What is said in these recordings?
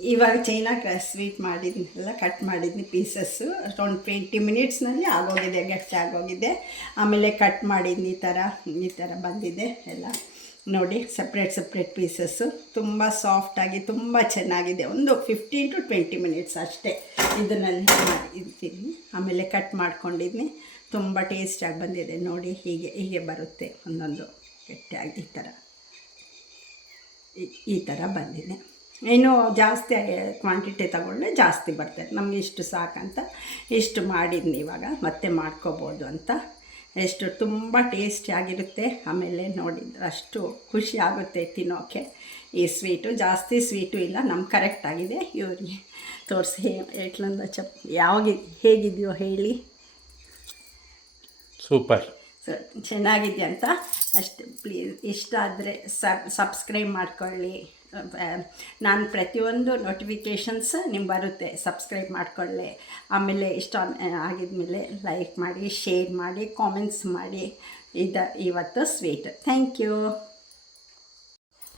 ಇವಾಗ China grass sweet ಮಾಡಿದ್ನೆಲ್ಲ cut ಮಾಡಿದ್ನಿ ಪೀಸಸ್ಸು ಅಷ್ಟೊಂದು 20 ಮಿನಿಟ್ಸ್ನಲ್ಲಿ ಆಗೋಗಿದೆ, ಗಟ್ಟಿ ಆಗೋಗಿದೆ. ಆಮೇಲೆ ಕಟ್ ಮಾಡಿದ್ನಿ ಈ ಥರ ಬಂದಿದೆ ಎಲ್ಲ ನೋಡಿ, ಸಪ್ರೇಟ್ ಪೀಸಸ್ಸು ತುಂಬ ಸಾಫ್ಟಾಗಿ ತುಂಬ ಚೆನ್ನಾಗಿದೆ. ಒಂದು 15 to 20 ಮಿನಿಟ್ಸ್ ಅಷ್ಟೇ ಇದನ್ನಲ್ಲಿ ಇಡ್ತೀನಿ. ಆಮೇಲೆ ಕಟ್ ಮಾಡ್ಕೊಂಡಿದ್ನಿ, ತುಂಬ ಟೇಸ್ಟಾಗಿ ಬಂದಿದೆ ನೋಡಿ. ಹೀಗೆ ಬರುತ್ತೆ ಒಂದೊಂದು ಗಟ್ಟಿಯಾಗಿ ಈ ಥರ ಬಂದಿದೆ. ಇನ್ನೂ ಜಾಸ್ತಿ ಕ್ವಾಂಟಿಟಿ ತಗೊಂಡ್ರೆ ಜಾಸ್ತಿ ಬರ್ತದೆ. ನಮಗೆ ಇಷ್ಟು ಸಾಕಂತ ಇಷ್ಟು ಮಾಡಿದ್ನಿ, ಇವಾಗ ಮತ್ತೆ ಮಾಡ್ಕೋಬೋದು ಅಂತ. ಎಷ್ಟು ತುಂಬ ಟೇಸ್ಟಿಯಾಗಿರುತ್ತೆ. ಆಮೇಲೆ ನೋಡಿದ್ರೆ ಅಷ್ಟು ಖುಷಿ ಆಗುತ್ತೆ ತಿನ್ನೋಕ್ಕೆ. ಈ ಸ್ವೀಟು ಜಾಸ್ತಿ ಸ್ವೀಟು ಇಲ್ಲ, ನಮ್ಗೆ ಕರೆಕ್ಟಾಗಿದೆ. ಇವ್ರಿಗೆ ತೋರಿಸಿ ಏಟ್ಲಂದ ಹೇಗಿದೆಯೋ ಹೇಳಿ. ಸೂಪರ್, ಚೆನ್ನಾಗಿದೆ ಅಂತ ಅಷ್ಟು. ಪ್ಲೀಸ್ ಇಷ್ಟ ಆದರೆ ಸಬ್ಸ್ಕ್ರೈಬ್ ಮಾಡ್ಕೊಳ್ಳಿ. ನಾನು ಪ್ರತಿಯೊಂದು ನೋಟಿಫಿಕೇಷನ್ಸ್ ನಿಮ್ಗೆ ಬರುತ್ತೆ, ಸಬ್ಸ್ಕ್ರೈಬ್ ಮಾಡ್ಕೊಳ್ಳಿ. ಆಮೇಲೆ ಇಷ್ಟ ಆಗಿದ್ಮೇಲೆ ಲೈಕ್ ಮಾಡಿ, ಶೇರ್ ಮಾಡಿ, ಕಾಮೆಂಟ್ಸ್ ಮಾಡಿ. ಇವತ್ತು sweet. Thank you.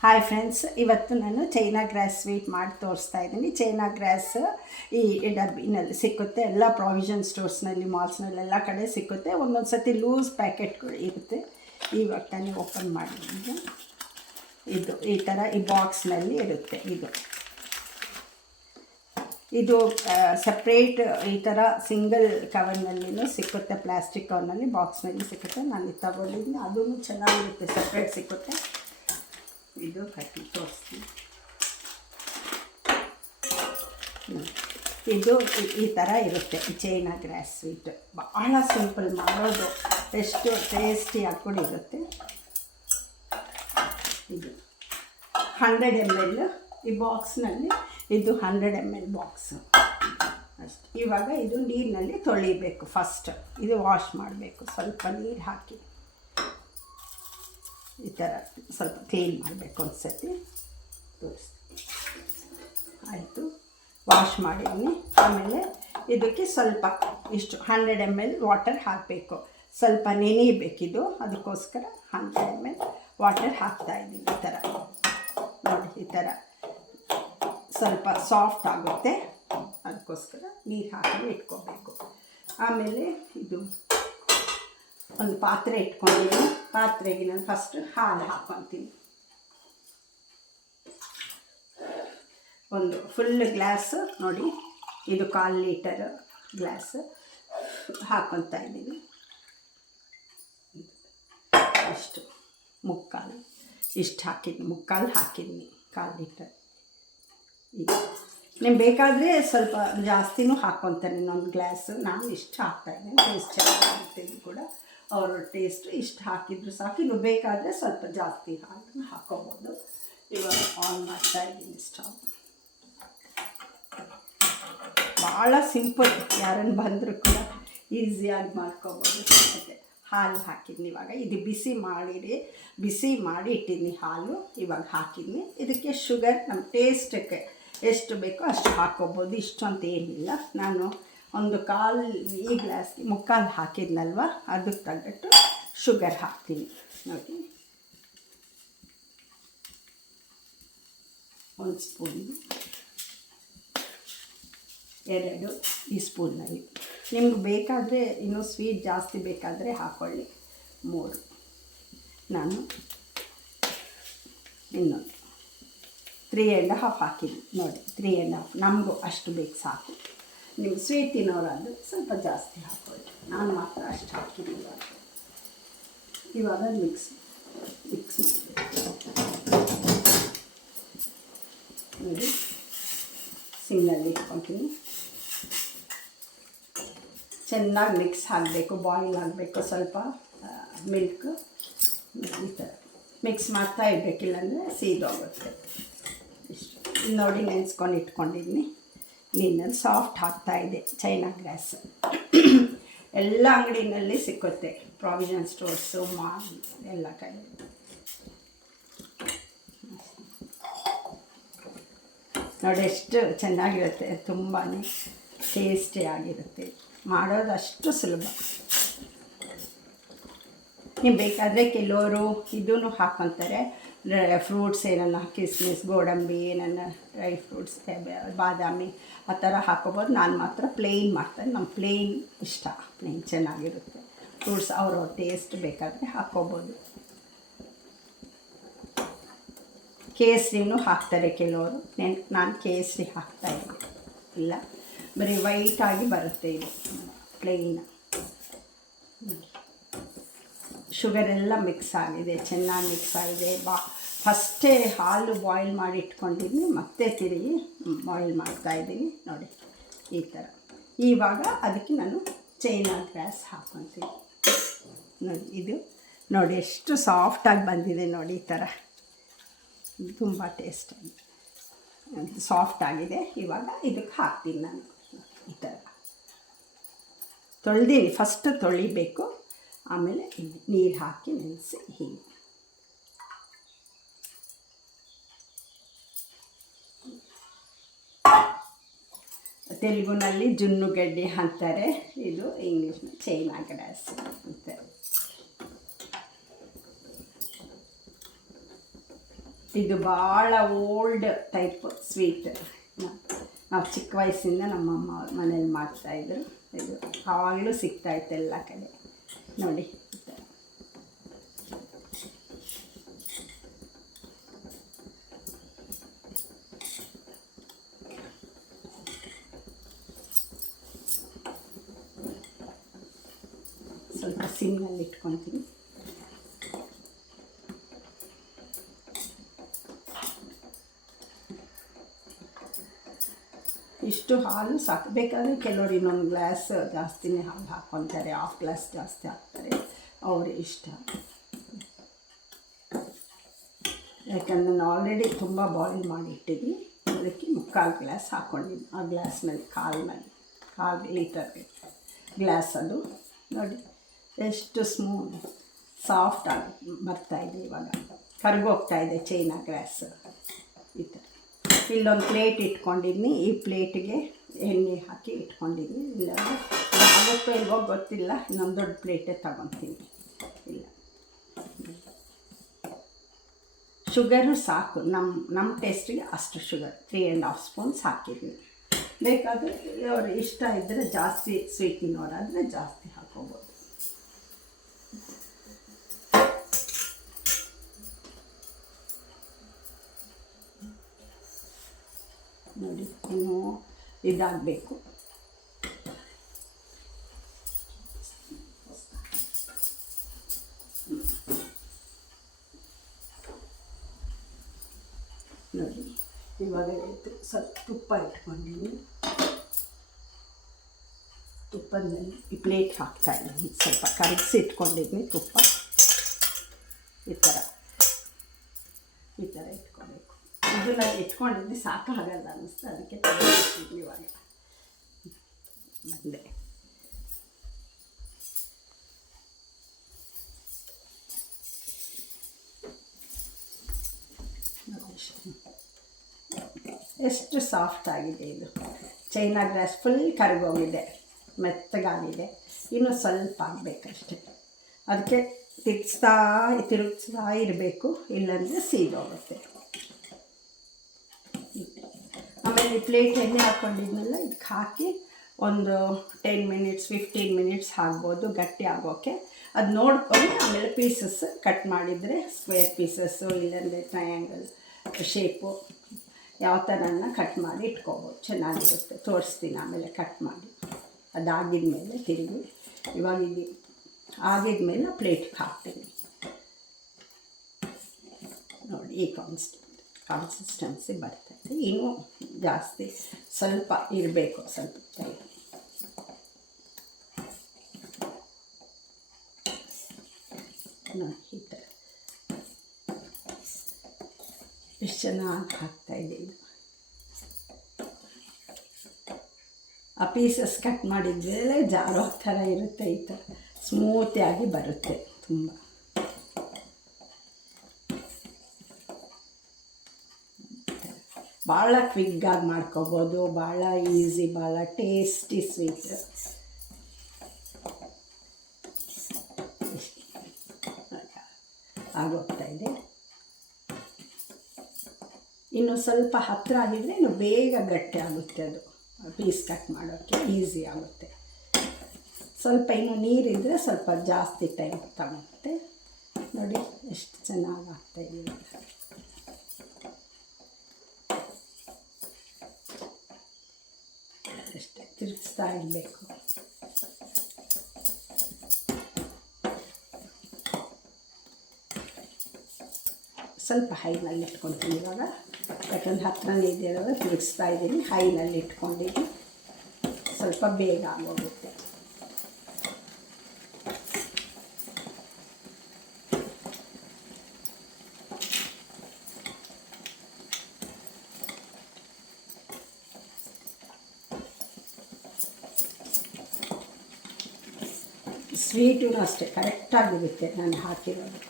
Hi friends, ಇವತ್ತು ನಾನು ಚೈನಾ ಗ್ರಾಸ್ ಸ್ವೀಟ್ ಮಾಡಿ ತೋರಿಸ್ತಾ ಇದ್ದೀನಿ. ಚೈನಾ ಗ್ರಾಸ್ ಈ ಡಬ್ಬಿನಲ್ಲಿ ಸಿಕ್ಕುತ್ತೆ, ಎಲ್ಲ ಪ್ರಾವಿಷನ್ ಸ್ಟೋರ್ಸ್ನಲ್ಲಿ, ಮಾಲ್ಸ್ನಲ್ಲೆಲ್ಲ ಕಡೆ ಸಿಕ್ಕುತ್ತೆ. ಒಂದೊಂದು ಸತಿ ಲೂಸ್ ಪ್ಯಾಕೆಟ್ಗಳು ಇರುತ್ತೆ. ಇವಾಗ ತಾನೇ ಓಪನ್ ಮಾಡಿದ್ದೀನಿ. ಇದು ಈ ಥರ ಈ ಬಾಕ್ಸ್ನಲ್ಲಿ ಇರುತ್ತೆ. ಇದು ಸಪ್ರೇಟ್ ಈ ಥರ ಸಿಂಗಲ್ ಕವರ್ನಲ್ಲಿನೂ ಸಿಕ್ಕುತ್ತೆ, ಪ್ಲಾಸ್ಟಿಕ್ ಕವರ್ನಲ್ಲಿ, ಬಾಕ್ಸ್ನಲ್ಲಿ ಸಿಕ್ಕುತ್ತೆ. ನಾನು ಇದು ತಗೊಂಡಿದ್ದೀನಿ, ಅದೂ ಚೆನ್ನಾಗಿರುತ್ತೆ, ಸಪ್ರೇಟ್ ಸಿಕ್ಕುತ್ತೆ. ಇದು ಕಟ್ಟಿ ತೋರಿಸ್ತೀನಿ. ಇದು ಈ ಥರ ಇರುತ್ತೆ ಚೈನಾ ಗ್ರಾಸ್ ಸ್ವೀಟ್. ಭಾಳ ಸಿಂಪಲ್ ಮಾಡೋದು, ಎಷ್ಟು ಟೇಸ್ಟಿಯಾಗಿ ಕೂಡ ಇರುತ್ತೆ. ಇದು 100 ml ಈ ಬಾಕ್ಸ್ನಲ್ಲಿ, ಇದು 100 ml ಬಾಕ್ಸು ಅಷ್ಟು. ಇವಾಗ ಇದು ನೀರಿನಲ್ಲಿ ತೊಳಿಬೇಕು ಫಸ್ಟ್. ಇದು ವಾಶ್ ಮಾಡಬೇಕು, ಸ್ವಲ್ಪ ನೀರು ಹಾಕಿ ಈ ಥರ ಸ್ವಲ್ಪ ಕ್ಲೀನ್ ಮಾಡಬೇಕು ಒಂದು ಸತಿ. ತೋರಿಸ್ತೀನಿ. ಆಯಿತು, ವಾಶ್ ಮಾಡಿದ್ದೀನಿ. ಆಮೇಲೆ ಇದಕ್ಕೆ ಸ್ವಲ್ಪ ಇಷ್ಟು 100 ml ವಾಟರ್ ಹಾಕಬೇಕು. ಸ್ವಲ್ಪ ನೆನೆಯಬೇಕಿದು, ಅದಕ್ಕೋಸ್ಕರ 100 ml ವಾಟರ್ ಹಾಕ್ತಾಯಿದ್ದೀನಿ. ಈ ಥರ ನೋಡಿ, ಈ ಥರ ಸ್ವಲ್ಪ ಸಾಫ್ಟ್ ಆಗುತ್ತೆ, ಅದಕ್ಕೋಸ್ಕರ ನೀರು ಹಾಕಿ ಇಟ್ಕೋಬೇಕು. ಆಮೇಲೆ ಇದು ಒಂದು ಪಾತ್ರೆ ಇಟ್ಕೊಂಡಿದ್ದೀನಿ. ಪಾತ್ರೆಗೆ ನಾನು ಫಸ್ಟ್ ಹಾಲು ಹಾಕ್ಕೊತೀನಿ. ಒಂದು ಫುಲ್ ಗ್ಲಾಸ್ ನೋಡಿ, ಇದು 1/4 ಲೀಟರ್ ಗ್ಲಾಸ್ ಹಾಕ್ಕೊತಾ ಇದ್ದೀನಿ. ಅಷ್ಟು ಮುಕ್ಕಾಲು ಇಷ್ಟು ಹಾಕಿದ್ದೀನಿ, ಮುಕ್ಕಾಲು ಹಾಕಿದ್ದೀನಿ, 1/4 ಲೀಟರ್. ಈಗ ನಿಮ್ಗೆ ಬೇಕಾದರೆ ಸ್ವಲ್ಪ ಜಾಸ್ತಿನೂ ಹಾಕ್ಕೊತಾರೆ, ಇನ್ನೊಂದು ಗ್ಲಾಸ್. ನಾನು ಇಷ್ಟು ಹಾಕ್ತಾಯಿದ್ದೀನಿ, ಟೇಸ್ಟ್ ಚೆನ್ನಾಗಿರುತ್ತೆ. ಇದು ಕೂಡ ಅವರ ಟೇಸ್ಟ್ ಇಷ್ಟು ಹಾಕಿದ್ರು ಸಾಕು. ಇನ್ನು ಬೇಕಾದರೆ ಸ್ವಲ್ಪ ಜಾಸ್ತಿ ಹಾಲನ್ನು ಹಾಕ್ಕೋಬೋದು. ಇವಾಗ ಆನ್ ಮಾಡ್ತಾಯಿದ್ದೀನಿ ಸ್ಟವ್. ಭಾಳ ಸಿಂಪಲ್, ಯಾರನ್ನು ಬಂದರೂ ಕೂಡ ಈಸಿಯಾಗಿ ಮಾಡ್ಕೋಬೋದು. ಮತ್ತು ಹಾಲು ಹಾಕಿದ್ನಿ ಇವಾಗ. ಇದು ಬಿಸಿ ಮಾಡಿ ಇಟ್ಟಿದ್ದೀನಿ ಹಾಲು. ಇವಾಗ ಹಾಕಿದ್ನಿ. ಇದಕ್ಕೆ ಶುಗರ್ ನಮ್ಮ ಟೇಸ್ಟಕ್ಕೆ ಎಷ್ಟು ಬೇಕೋ ಅಷ್ಟು ಹಾಕ್ಕೋಬೋದು, ಇಷ್ಟು ಅಂತ ಏನಿಲ್ಲ. ನಾನು ಒಂದು 1/4 ಈ ಗ್ಲಾಸ್ಗೆ ಮುಕ್ಕಾಲು ಹಾಕಿದ್ನಲ್ವ, ಅದಕ್ಕೆ ತగ్గಟ್ಟು ಶುಗರ್ ಹಾಕ್ತೀನಿ ನೋಡಿ. 1 ಸ್ಪೂನ್, 2 ಈ ಸ್ಪೂನ್ನಲ್ಲಿ. ನಿಮ್ಗೆ ಬೇಕಾದರೆ ಇನ್ನೂ ಸ್ವೀಟ್ ಜಾಸ್ತಿ ಬೇಕಾದರೆ ಹಾಕ್ಕೊಳ್ಳಿ. 3 ನಾನು ಇನ್ನೊಂದು 3.5 ಹಾಕಿದ್ವಿ ನೋಡಿ. 3.5 ನಮಗೂ ಅಷ್ಟು ಬೇಕು ಸಾಕು. ನೀವು ಸ್ವೀಟ್ ತಿನ್ನೋರಾದರೆ ಸ್ವಲ್ಪ ಜಾಸ್ತಿ ಹಾಕ್ಕೊಳ್ಳಿ. ನಾನು ಮಾತ್ರ ಅಷ್ಟು ಹಾಕಿದ್ದೀನಿ. ಇವಾಗ ಮಿಕ್ಸ್ ನೋಡಿ, ಸಿಮ್ನಲ್ಲಿ ಇಟ್ಕೊತೀನಿ. ಚೆನ್ನಾಗಿ ಮಿಕ್ಸ್ ಆಗಬೇಕು, ಬಾಯ್ಲ್ ಆಗಬೇಕು. ಸ್ವಲ್ಪ ಮಿಲ್ಕ್ ಈ ಥರ ಮಿಕ್ಸ್ ಮಾಡ್ತಾ ಇರಬೇಕಿಲ್ಲ ಅಂದರೆ ಸೀದೋಗುತ್ತೆ. ಇಷ್ಟು ನೋಡಿ, ನೆನೆಸ್ಕೊಂಡು ಇಟ್ಕೊಂಡಿದ್ದೀನಿ. ನೀರಿನಲ್ಲಿ ಸಾಫ್ಟ್ ಆಗ್ತಾಯಿದೆ. ಚೈನಾ ಗ್ರಾಸ್ ಎಲ್ಲ ಅಂಗಡಿನಲ್ಲಿ ಸಿಕ್ಕುತ್ತೆ, ಪ್ರಾವಿಷನ್ ಸ್ಟೋರ್ಸು, ಮಾಲ್ ಎಲ್ಲ ಕಡೆ. ನೋಡಿ ಎಷ್ಟು ಚೆನ್ನಾಗಿರುತ್ತೆ, ತುಂಬಾ ಟೇಸ್ಟಿಯಾಗಿರುತ್ತೆ. ಮಾಡೋದು ಅಷ್ಟು ಸುಲಭ. ನೀವು ಬೇಕಾದರೆ ಕೆಲವರು ಇದೂ ಹಾಕ್ಕೊತಾರೆ, ಫ್ರೂಟ್ಸ್ ಏನನ್ನ ಕಿಸ್ಮಿಸ್ ಗೋಡಂಬಿ ಏನನ್ನ ಡ್ರೈ ಫ್ರೂಟ್ಸ್ ಬಾದಾಮಿ ಆ ಥರ ಹಾಕೋಬೋದು. ನಾನು ಮಾತ್ರ ಪ್ಲೇನ್ ಮಾಡ್ತೇನೆ. ನಮ್ಮ ಪ್ಲೇನ್ ಇಷ್ಟ, ಪ್ಲೇನ್ ಚೆನ್ನಾಗಿರುತ್ತೆ. ಫ್ರೂಟ್ಸ್ ಅವ್ರವ್ರ ಟೇಸ್ಟ್ ಬೇಕಾದರೆ ಹಾಕ್ಕೋಬೋದು. ಕೇಸರಿನೂ ಹಾಕ್ತಾರೆ ಕೆಲವರು, ನಾನು ಕೇಸರಿ ಹಾಕ್ತಾಯಿದ್ದೆ ಇಲ್ಲ, ಬರೀ ವೈಟಾಗಿ ಬರುತ್ತೆ ಇದು ಪ್ಲೇನ್. ಶುಗರೆಲ್ಲ ಮಿಕ್ಸ್ ಆಗಿದೆ, ಚೆನ್ನಾಗಿ ಮಿಕ್ಸ್ ಆಗಿದೆ. ಫಸ್ಟೇ ಹಾಲು ಬಾಯ್ಲ್ ಮಾಡಿ ಇಟ್ಕೊಂಡಿದ್ದೀನಿ, ಮತ್ತೆ ತಿರುಗಿ ಬಾಯ್ಲ್ ಮಾಡ್ತಾಯಿದ್ದೀನಿ ನೋಡಿ ಈ ಥರ. ಇವಾಗ ಅದಕ್ಕೆ ನಾನು ಚೈನಾ ಗ್ರಾಸ್ ಹಾಕ್ಕೊತೀನಿ ನೋಡಿ. ಇದು ನೋಡಿ ಎಷ್ಟು ಸಾಫ್ಟಾಗಿ ಬಂದಿದೆ ನೋಡಿ, ಈ ಥರ ತುಂಬ ಟೇಸ್ಟಾಗಿ ಸಾಫ್ಟ್ ಆಗಿದೆ. ಇವಾಗ ಇದಕ್ಕೆ ಹಾಕ್ತೀನಿ ನಾನು ಈ ಥರ. ತೊಳೆದೀನಿ, ಫಸ್ಟ್ ತೊಳಿಬೇಕು, ಆಮೇಲೆ ನೀರು ಹಾಕಿ ನೆನೆಸಿ ಹೀಗೆ. ತೆಲುಗುನಲ್ಲಿ ಜುನ್ನುಗಡ್ಡೆ ಅಂತಾರೆ, ಇದು ಇಂಗ್ಲೀಷ್ನಲ್ಲಿ ಚೈನಾ ಗ್ರಾಸ್ ಅಂತಾರೆ. ಇದು ಭಾಳ ಓಲ್ಡ್ ಟೈಪ್ ಸ್ವೀಟ್. ನಾವು ಚಿಕ್ಕ ವಯಸ್ಸಿಂದ ನಮ್ಮಮ್ಮ ಮನೇಲಿ ಮಾಡ್ತಾಯಿದ್ರು. ಇದು ಆವಾಗಲೂ ಸಿಗ್ತಾಯಿತ್ತು ಎಲ್ಲ ಕಡೆ ನೋಡಿ ಈ ಥರ. ಸ್ವಲ್ಪ ಸಿಮ್ನಲ್ಲಿ ಇಟ್ಕೊತೀನಿ. ಇಷ್ಟು ಹಾಲು ಸಾಕು. ಬೇಕಾದರೆ ಕೆಲವರು ಇನ್ನೊಂದು ಗ್ಲಾಸ್ ಜಾಸ್ತಿನೇ ಹಾಲು ಹಾಕ್ಕೊತಾರೆ, ಹಾಫ್ ಗ್ಲಾಸ್ ಜಾಸ್ತಿ ಹಾಕ್ತಾರೆ, ಅವ್ರ ಇಷ್ಟ. ಯಾಕಂದರೆ ನಾನು ಆಲ್ರೆಡಿ ತುಂಬ ಬಾಯ್ಲ್ ಮಾಡಿ ಇಟ್ಟಿದ್ದೀನಿ, ಅದಕ್ಕೆ 3/4 ಗ್ಲಾಸ್ ಹಾಕ್ಕೊಂಡಿದ್ದೀನಿ. ಆ ಗ್ಲಾಸ್ನಲ್ಲಿ ಕಾಲು ಲೀಟರ್ ಗ್ಲಾಸ್ ಅದು ನೋಡಿ ಎಷ್ಟು ಸಾಫ್ಟಾಗಿ ಬರ್ತಾಯಿದೆ. ಇವಾಗ ಕರ್ಗೋಗ್ತಾಯಿದೆ ಚೈನಾ ಗ್ರಾಸ್ ಈ ಥರ. ಇಲ್ಲೊಂದು ಪ್ಲೇಟ್ ಇಟ್ಕೊಂಡಿದ್ದೀನಿ, ಈ ಪ್ಲೇಟಿಗೆ ಎಣ್ಣೆ ಹಾಕಿ ಇಟ್ಕೊಂಡಿದ್ದೀನಿ. ಇಲ್ಲಾಂದರೆ ಆಗುತ್ತೋ ಇಲ್ವೋ ಗೊತ್ತಿಲ್ಲ, ಇನ್ನೊಂದು ದೊಡ್ಡ ಪ್ಲೇಟೇ ತಗೊತೀನಿ. ಇಲ್ಲ, ಶುಗರು ಸಾಕು, ನಮ್ಮ ಟೇಸ್ಟಿಗೆ ಅಷ್ಟು ಶುಗರ್ 3.5 ಸ್ಪೂನ್ಸ್ ಹಾಕಿದ್ದೀನಿ. ಬೇಕಾದರೆ ಅವ್ರು ಇಷ್ಟ ಇದ್ದರೆ ಜಾಸ್ತಿ ಸ್ವೀಟ್ ತಿನ್ನೋರಾದರೆ ಜಾಸ್ತಿ ಹಾಕೋಬೋದು. ನೋಡಿ ಇನ್ನೂ ಇದಾಗಬೇಕು. ನೋಡಿ ಇವಾಗ ಸ್ವಲ್ಪ ತುಪ್ಪ ಇಟ್ಕೊಂಡಿದ್ದೀನಿ. ತುಪ್ಪದಲ್ಲಿ ಈ ಪ್ಲೇಟ್ ಹಾಕ್ತಾಯಿದ್ದೀನಿ, ಸ್ವಲ್ಪ ಕರಗಿಸಿ ಇಟ್ಕೊಂಡಿದ್ದೀನಿ ತುಪ್ಪ. ಈ ಥರ ಇಟ್ಕೊಬೇಕು. ಇದು ನಾನು ಇಟ್ಕೊಂಡಿದ್ದೆ ಸಾಕಾಗಲ್ಲ ಅನ್ನಿಸ್ತು, ಅದಕ್ಕೆ ತಗೊಂಡಿದ್ದೀನಿ. ಇವಾಗ ಬಂದೆ. ಎಷ್ಟು ಸಾಫ್ಟ್ ಆಗಿದೆ ಇದು. ಚೈನಾ ಗ್ರಾಸ್ ಫುಲ್ ಕರಗೋಗಿದೆ, ಮೆತ್ತಗಾಗಿದೆ. ಇನ್ನು ಸ್ವಲ್ಪ ಆಗಬೇಕಷ್ಟೆ. ಅದಕ್ಕೆ ತಿರುಗಿಸ್ತಾ ಇರಬೇಕು, ಇಲ್ಲಾಂದರೆ ಸೀದೋಗುತ್ತೆ. ಆಮೇಲೆ ಈ ಪ್ಲೇಟ್ ಎಣ್ಣೆ ಹಾಕ್ಕೊಂಡಿದ್ನೆಲ್ಲ ಇದಕ್ಕೆ ಹಾಕಿ ಒಂದು 10 ಮಿನಿಟ್ಸ್ 15 ಮಿನಿಟ್ಸ್ ಆಗ್ಬೋದು ಗಟ್ಟಿ ಆಗೋಕ್ಕೆ. ಅದು ನೋಡ್ಕೊಂಡು ಆಮೇಲೆ ಪೀಸಸ್ ಕಟ್ ಮಾಡಿದರೆ ಸ್ಕ್ವೇರ್ ಪೀಸಸ್ಸು ಇಲ್ಲಾಂದರೆ ಟ್ರಯಾಂಗಲ್ ಶೇಪು ಯಾವ ಥರನ ಕಟ್ ಮಾಡಿ ಇಟ್ಕೋಬೋದು, ಚೆನ್ನಾಗಿರುತ್ತೆ. ತೋರಿಸ್ತೀನಿ ಆಮೇಲೆ ಕಟ್ ಮಾಡಿ. ಅದಾಗಿದ ಮೇಲೆ ತಿರುಗಿ ಇವಾಗ ಇದು ಆಗಿದ ಪ್ಲೇಟ್ಗೆ ಹಾಕ್ತೀನಿ ನೋಡಿ. ಈ ಕಾನ್ಸಿಸ್ಟೆನ್ಸಿ ಬರ್ತೈತೆ. ಇನ್ನೂ ಜಾಸ್ತಿ ಸ್ವಲ್ಪ ಇರಬೇಕು, ಸ್ವಲ್ಪ ಟೈಮ್. ನೋಡಿ ಈ ಥರ ಎಷ್ಟು ಚೆನ್ನಾಗಿ ಹಾಕ್ತಾಯಿದೆ ಇದು. ಆ ಪೀಸಸ್ ಕಟ್ ಮಾಡಿದ್ಮೇಲೆ ಜಾರೋ ಥರ ಇರುತ್ತೆ, ಈ ಥರ ಸ್ಮೂತಿಯಾಗಿ ಬರುತ್ತೆ ತುಂಬ. ಭಾಳ ಕ್ವಿಕ್ಕಾಗಿ ಮಾಡ್ಕೋಬೋದು, ಭಾಳ ಈಸಿ, ಭಾಳ ಟೇಸ್ಟಿ ಸ್ವೀಟ್. ಆಗೋಗ್ತಾಯಿದೆ. ಇನ್ನು ಸ್ವಲ್ಪ ಹತ್ತಿರ ಆಗಿದರೆ ಇನ್ನು ಬೇಗ ಗಟ್ಟಿ ಆಗುತ್ತೆ, ಅದು ಪೀಸ್ ಕಟ್ ಮಾಡೋಕ್ಕೆ ಈಸಿ ಆಗುತ್ತೆ. ಸ್ವಲ್ಪ ಇನ್ನು ನೀರಿದ್ದರೆ ಸ್ವಲ್ಪ ಜಾಸ್ತಿ ಟೈಮ್ ತಗೊಳುತ್ತೆ. ನೋಡಿ ಎಷ್ಟು ಚೆನ್ನಾಗಿ ಆಗ್ತಾಯಿದೆ. ಅಷ್ಟೇ ತಿರುಗಿಸ್ತಾ ಇರಬೇಕು. ಸ್ವಲ್ಪ ಹೈನಲ್ಲಿ ಇಟ್ಕೊತೀನಿ ಇವಾಗ, ಯಾಕಂದ್ರೆ ಹತ್ರನೇ ಇದೆಯಲ್ಲ, ತಿರುಗಿಸ್ತಾ ಇದ್ದೀನಿ. ಹೈನಲ್ಲಿ ಇಟ್ಕೊಂಡಿದ್ದೀನಿ, ಸ್ವಲ್ಪ ಬೇಗ ಆಗೋಗುತ್ತೆ. ಸ್ವೀಟೂ ಅಷ್ಟೇ ಕರೆಕ್ಟಾಗಿರುತ್ತೆ ನಾನು ಹಾಕಿರೋದು.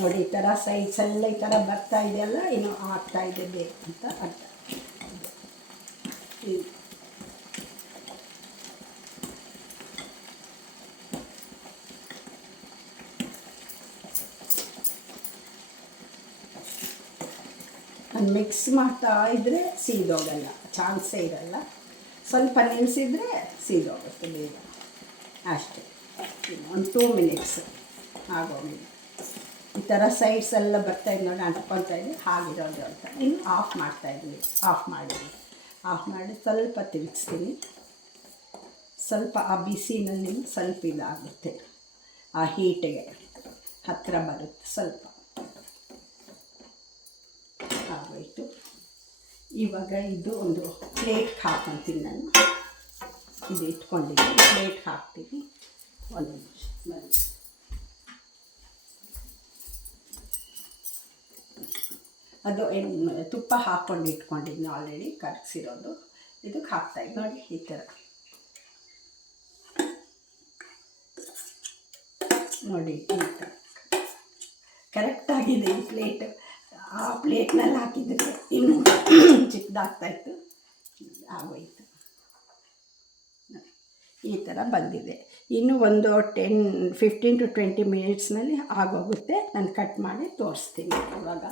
ನೋಡಿ ಈ ಥರ ಸೈಡ್ಸ್ ಎಲ್ಲ ಈ ಥರ ಬರ್ತಾ ಇದೆಯಲ್ಲ, ಇನ್ನೂ ಆಗ್ತಾಯಿದೆ ಬೇಕು ಅಂತ ಅರ್ಥ. ನಾನು ಮಿಕ್ಸ್ ಮಾಡ್ತಾ ಇದ್ದರೆ ಸೀದೋಗಲ್ಲ, ಚಾನ್ಸೇ ಇರಲ್ಲ. ಸ್ವಲ್ಪ ನಿಲ್ಲಿಸಿದರೆ ಸೀದೋಗುತ್ತೆ ಬೇಗ. ಅಷ್ಟೇ, ಒಂದು 2 ಮಿನಿಟ್ಸ್ ಆಗೋಗಿದೆ. ಈ ಥರ ಸೈಡ್ಸ್ ಎಲ್ಲ ಬರ್ತಾಯಿದ್ದು ನೋಡಿ, ಅಂಟ್ಕೊತಾ ಇದ್ವಿ ಹಾಗಿರೋದು ಅಂತ. ಇನ್ನು ಆಫ್ ಮಾಡ್ತಾಯಿದ್ವಿ, ಆಫ್ ಮಾಡಿ ಸ್ವಲ್ಪ ತಿರುಗಿಸ್ತೀನಿ. ಸ್ವಲ್ಪ ಆ ಬಿಸಿನಲ್ಲಿ ಸ್ವಲ್ಪ ಇದಾಗುತ್ತೆ, ಆ ಹೀಟಿಗೆ ಹತ್ತಿರ ಬರುತ್ತೆ. ಸ್ವಲ್ಪ ಆಗೋಯಿತು. ಇವಾಗ ಇದು ಒಂದು ಪ್ಲೇಟ್ಗೆ ಹಾಕ್ಕೊತೀನಿ ನಾನು. ಇದು ಇಟ್ಕೊಂಡಿದ್ದೀನಿ, ಪ್ಲೇಟ್ಗೆ ಹಾಕ್ತೀನಿ. ಒಂದು ನಿಮಿಷ ಬನ್ನಿ. ಅದು ತುಪ್ಪ ಹಾಕ್ಕೊಂಡು ಇಟ್ಕೊಂಡಿದ್ದೀನಿ ಆಲ್ರೆಡಿ, ಕರಗಿಸಿರೋದು. ಇದಕ್ಕೆ ಹಾಕ್ತಾಯಿದ್ದು ನೋಡಿ ಈ ಥರ. ನೋಡಿ ಈ ಥರ ಕರೆಕ್ಟಾಗಿದೆ ಈ ಪ್ಲೇಟ್. ಆ ಪ್ಲೇಟ್ನಲ್ಲಿ ಹಾಕಿದರೆ ಇನ್ನೂ ಚಿಕ್ಕದಾಗ್ತಾಯಿತ್ತು, ಆಗೋಯಿತು. ಈ ಥರ ಬಂದಿದೆ. ಇನ್ನು ಒಂದು 15 to 20 ಮಿನಿಟ್ಸ್ನಲ್ಲಿ ಆಗೋಗುತ್ತೆ. ನಾನು ಕಟ್ ಮಾಡಿ ತೋರಿಸ್ತೀನಿ ಇವಾಗ.